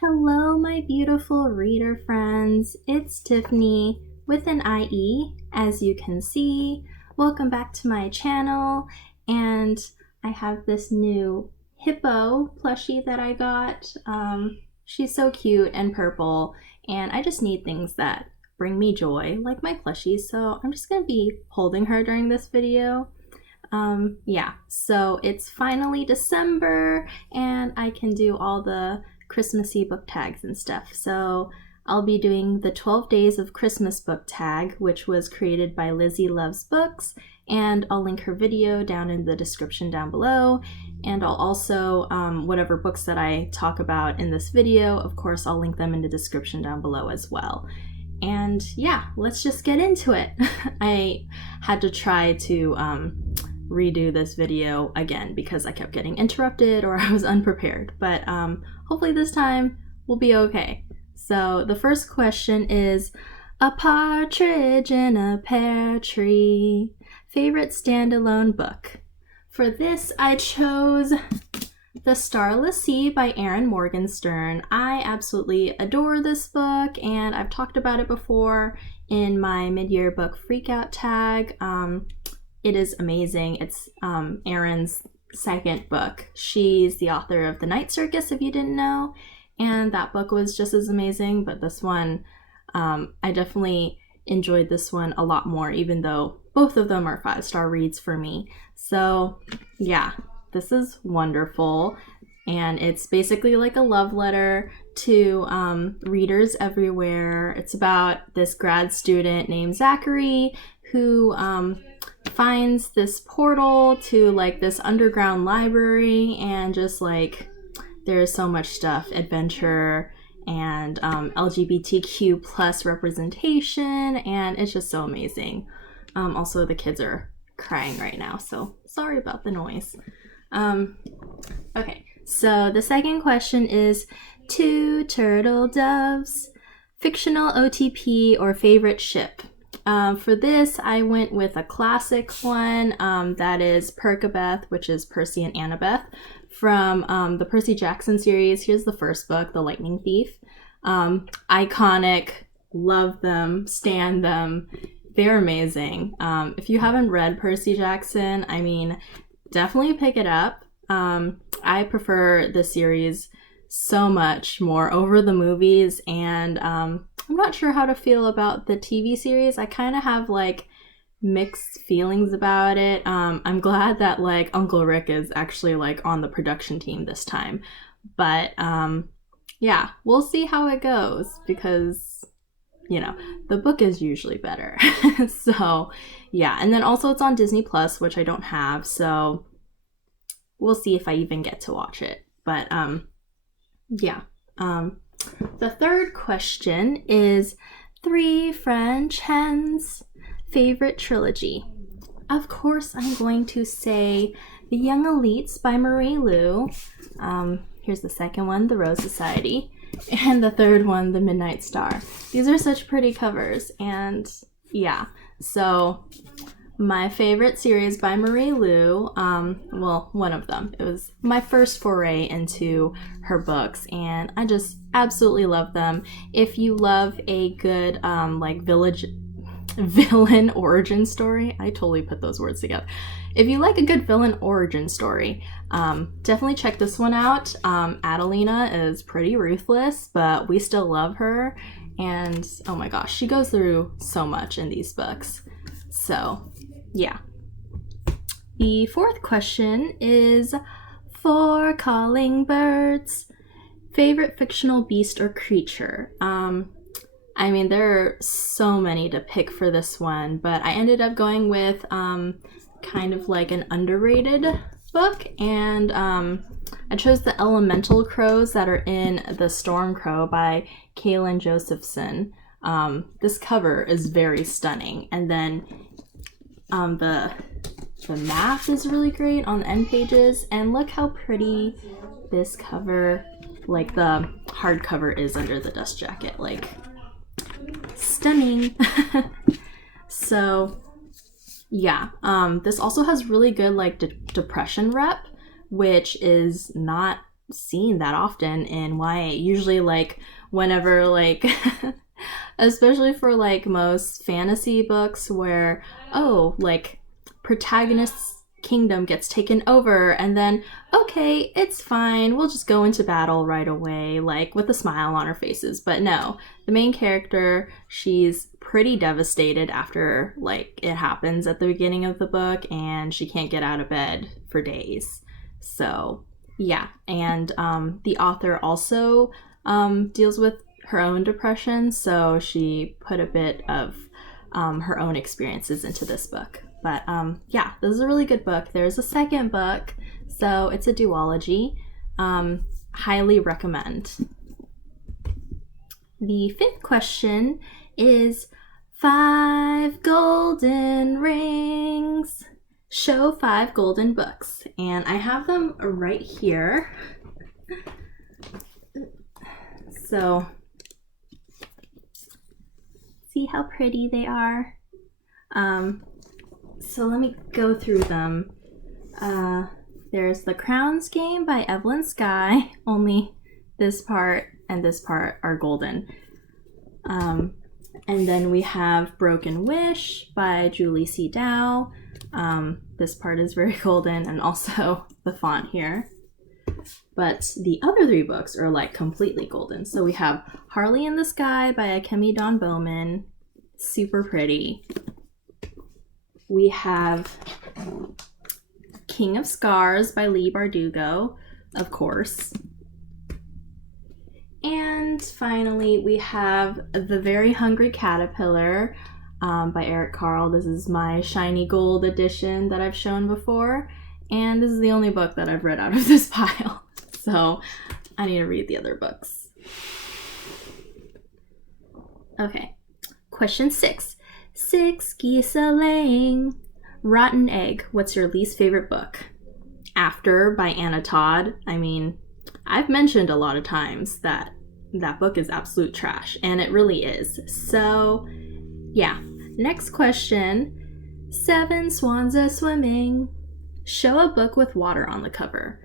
Hello, my beautiful reader friends. It's Tiffany with an IE, as you can see. Welcome back to my channel, and I have this new hippo plushie that I got. She's so cute and purple, and I just need things that bring me joy, like my plushies, so I'm just gonna be holding her during this video. Yeah, so it's finally December, and I can do all the Christmassy book tags and stuff. So I'll be doing the 12 Days of Christmas book tag, which was created by Lizzie Loves Books, and I'll link her video down in the description down below. And I'll also, whatever books that I talk about in this video, of course, I'll link them in the description down below as well. And yeah, let's just get into it. I had to try to redo this video again because I kept getting interrupted or I was unprepared, but hopefully this time we'll be okay. So the first question is, a partridge in a pear tree. Favorite standalone book? For this I chose The Starless Sea by Erin Morgenstern. I absolutely adore this book, and I've talked about it before in my mid-year book freakout tag. It is amazing. It's Erin's second book. She's the author of The Night Circus, if you didn't know, and that book was just as amazing, but this one, I definitely enjoyed this one a lot more, even though both of them are 5-star reads for me. So yeah, this is wonderful, and it's basically like a love letter to readers everywhere. It's about this grad student named Zachary who finds this portal to like this underground library, and just like there's so much stuff, adventure and LGBTQ plus representation, and it's just so amazing. Also, the kids are crying right now, so sorry about the noise. Okay, so the second question is, two turtle doves, fictional OTP or favorite ship? For this, I went with a classic one, that is Perkabeth, which is Percy and Annabeth, from the Percy Jackson series. Here's the first book, The Lightning Thief. Iconic, love them, stan them. They're amazing. If you haven't read Percy Jackson, I mean, definitely pick it up. I prefer the series so much more over the movies, and I'm not sure how to feel about the TV series. I kind of have like mixed feelings about it. I'm glad that like Uncle Rick is actually like on the production team this time, but yeah, we'll see how it goes, because you know, the book is usually better. So yeah, and then also it's on Disney Plus, which I don't have, so we'll see if I even get to watch it. But yeah. The third question is, 3 French Hens. Favorite trilogy? Of course, I'm going to say The Young Elites by Marie Lu. Here's the second one, The Rose Society. And the third one, The Midnight Star. These are such pretty covers, and yeah. So my favorite series by Marie Lu, well, one of them. It was my first foray into her books, and I just absolutely love them. If you love a good, like, villain origin story, I totally put those words together. If you like a good villain origin story, definitely check this one out. Adelina is pretty ruthless, but we still love her, and oh my gosh, she goes through so much in these books. So yeah. The fourth question is, 4 calling birds. Favorite fictional beast or creature? I mean, there are so many to pick for this one, but I ended up going with kind of like an underrated book, and I chose The Elemental Crows that are in The Storm Crow by Kaylin Josephson. This cover is very stunning, and then the math is really great on the end pages, and look how pretty this cover, like the hardcover, is under the dust jacket. Like, stunning. So yeah, this also has really good like depression rep, which is not seen that often in YA. Usually like whenever like especially for like most fantasy books where like protagonist's kingdom gets taken over and then okay, it's fine, we'll just go into battle right away, like with a smile on our faces. But no, the main character, she's pretty devastated after like it happens at the beginning of the book, and she can't get out of bed for days. So yeah, and the author also deals with her own depression, so she put a bit of her own experiences into this book. But yeah, this is a really good book. There's a second book, so it's a duology. Highly recommend. The fifth question is 5 golden rings. Show 5 golden books. And I have them right here. So, see how pretty they are? So let me go through them. There's The Crowns Game by Evelyn Skye. Only this part and this part are golden. And then we have Broken Wish by Julie C. Dow. This part is very golden, and also the font here. But the other 3 books are like completely golden. So we have Harley in the Sky by Akemi Dawn Bowman. Super pretty. We have King of Scars by Leigh Bardugo, of course. And finally, we have The Very Hungry Caterpillar by Eric Carle. This is my shiny gold edition that I've shown before. And this is the only book that I've read out of this pile. So I need to read the other books. Okay, question 6. 6 Geese-a-Laying. Rotten Egg. What's your least favorite book? After by Anna Todd. I mean, I've mentioned a lot of times that that book is absolute trash, and it really is. So, yeah. Next question. 7 Swans-a-Swimming. Show a book with water on the cover.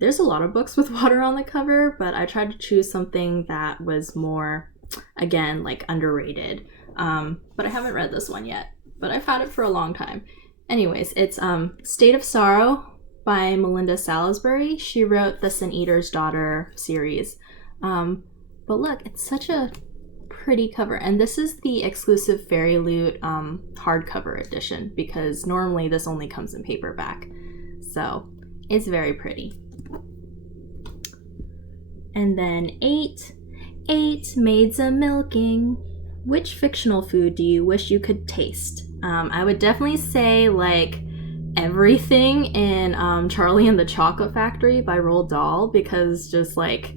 There's a lot of books with water on the cover, but I tried to choose something that was more, again, like underrated. But I haven't read this one yet, but I've had it for a long time. Anyways, it's State of Sorrow by Melinda Salisbury. She wrote the Sin Eater's Daughter series. But look, it's such a pretty cover. And this is the exclusive Fairy Loot hardcover edition, because normally this only comes in paperback. So it's very pretty. And then 8 Maids-a-Milking. Which fictional food do you wish you could taste? I would definitely say like everything in Charlie and the Chocolate Factory by Roald Dahl, because just like,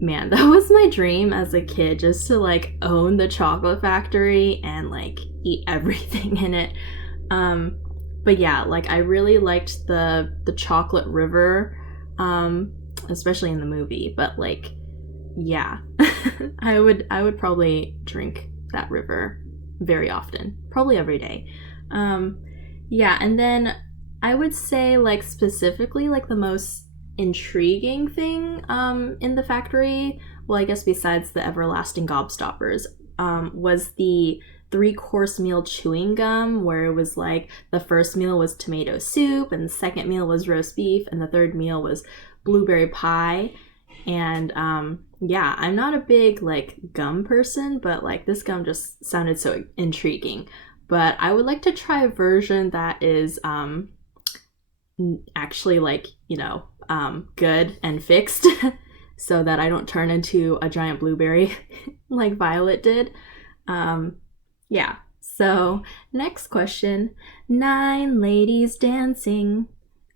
man, that was my dream as a kid, just to like own the chocolate factory and like eat everything in it. But yeah, like I really liked the chocolate river, especially in the movie. But like, yeah, I would probably drink that river very often, probably every day. Yeah, and then I would say like specifically like the most intriguing thing in the factory, well, I guess besides the everlasting gobstoppers, was the 3-course meal chewing gum, where it was like the first meal was tomato soup, and the second meal was roast beef, and the third meal was blueberry pie. And yeah, I'm not a big like gum person, but like this gum just sounded so intriguing. But I would like to try a version that is actually like, you know, good and fixed so that I don't turn into a giant blueberry like Violet did. Yeah, so next question. 9 Ladies Dancing.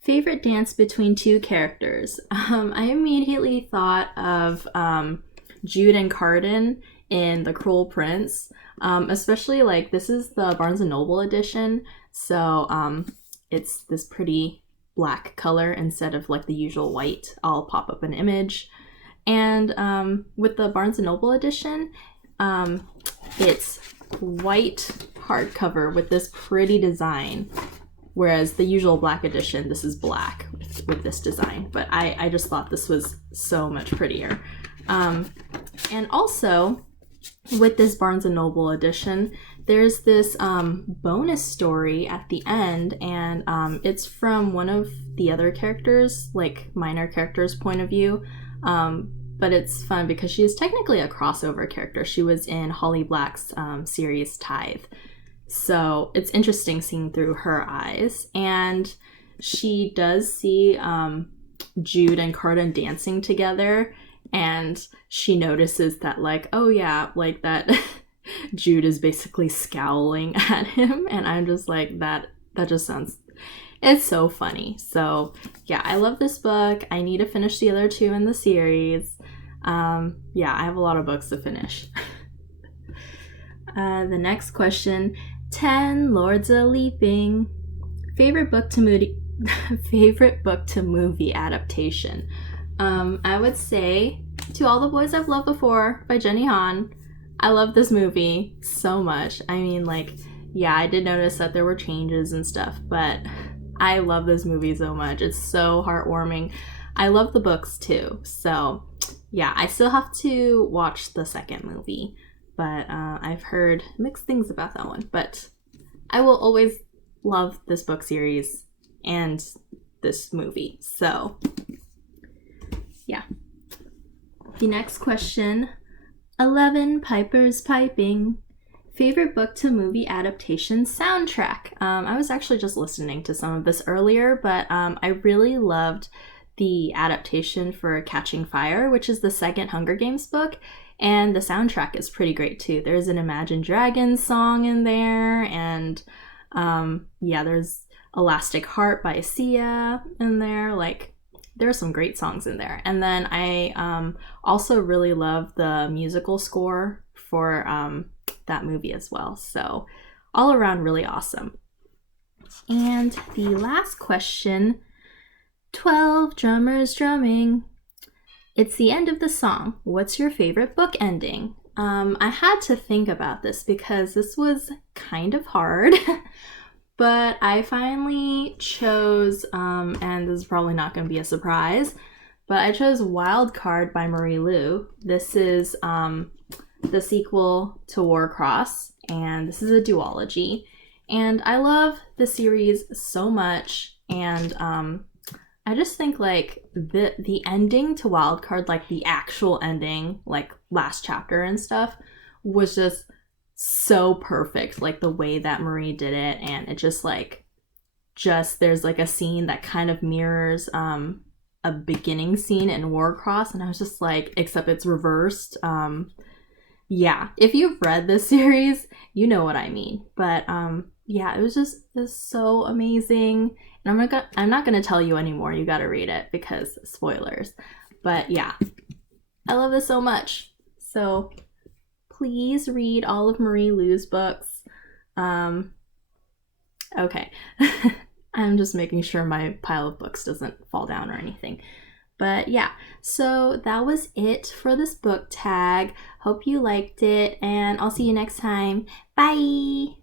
Favorite dance between 2 characters. I immediately thought of Jude and Carden in The Cruel Prince, especially like this is the Barnes & Noble edition, so it's this pretty black color instead of like the usual white. I'll pop up an image. And with the Barnes & Noble edition, it's white hardcover with this pretty design, whereas the usual black edition, this is black with with this design, but I just thought this was so much prettier. And also, with this Barnes & Noble edition, there's this bonus story at the end, and it's from one of the other characters, like minor characters' point of view. But it's fun because she is technically a crossover character. She was in Holly Black's series Tithe. So it's interesting seeing through her eyes. And she does see Jude and Carden dancing together, and she notices that, like, oh yeah, like that Jude is basically scowling at him, and I'm just like, that just sounds, it's so funny. So yeah, I love this book. I need to finish the other two in the series. Yeah, I have a lot of books to finish. The next question, 10 Lords a Leaping. Favorite book to movie adaptation. I would say To All the Boys I've Loved Before by Jenny Han. I love this movie so much. I mean, like, yeah, I did notice that there were changes and stuff, but I love this movie so much. It's so heartwarming. I love the books too. So yeah, I still have to watch the second movie, but I've heard mixed things about that one. But I will always love this book series and this movie. So yeah. The next question, 11 Pipers Piping. Favorite book to movie adaptation soundtrack. I was actually just listening to some of this earlier, but I really loved the adaptation for Catching Fire, which is the second Hunger Games book, and the soundtrack is pretty great too. There's an Imagine Dragons song in there, and yeah, there's Elastic Heart by Sia in there. Like, there are some great songs in there. And then I also really love the musical score for that movie as well. So all around really awesome. And the last question, 12 Drummers Drumming. It's the end of the song. What's your favorite book ending? I had to think about this because this was kind of hard. But I finally chose, and this is probably not going to be a surprise, but I chose Wild Card by Marie Lu. This is the sequel to Warcross, and this is a duology. And I love the series so much, and I just think, like, the ending to Wild Card, like the actual ending, like last chapter and stuff, was just so perfect, like the way that Marie did it. And it just there's like a scene that kind of mirrors a beginning scene in Warcross, and I was just like, except it's reversed. Yeah, if you've read this series, you know what I mean. But yeah, it was so amazing, and I'm not gonna tell you anymore. You gotta read it because spoilers. But yeah, I love this so much. So please read all of Marie Lu's books. Okay. I'm just making sure my pile of books doesn't fall down or anything. But yeah, so that was it for this book tag. Hope you liked it, and I'll see you next time. Bye!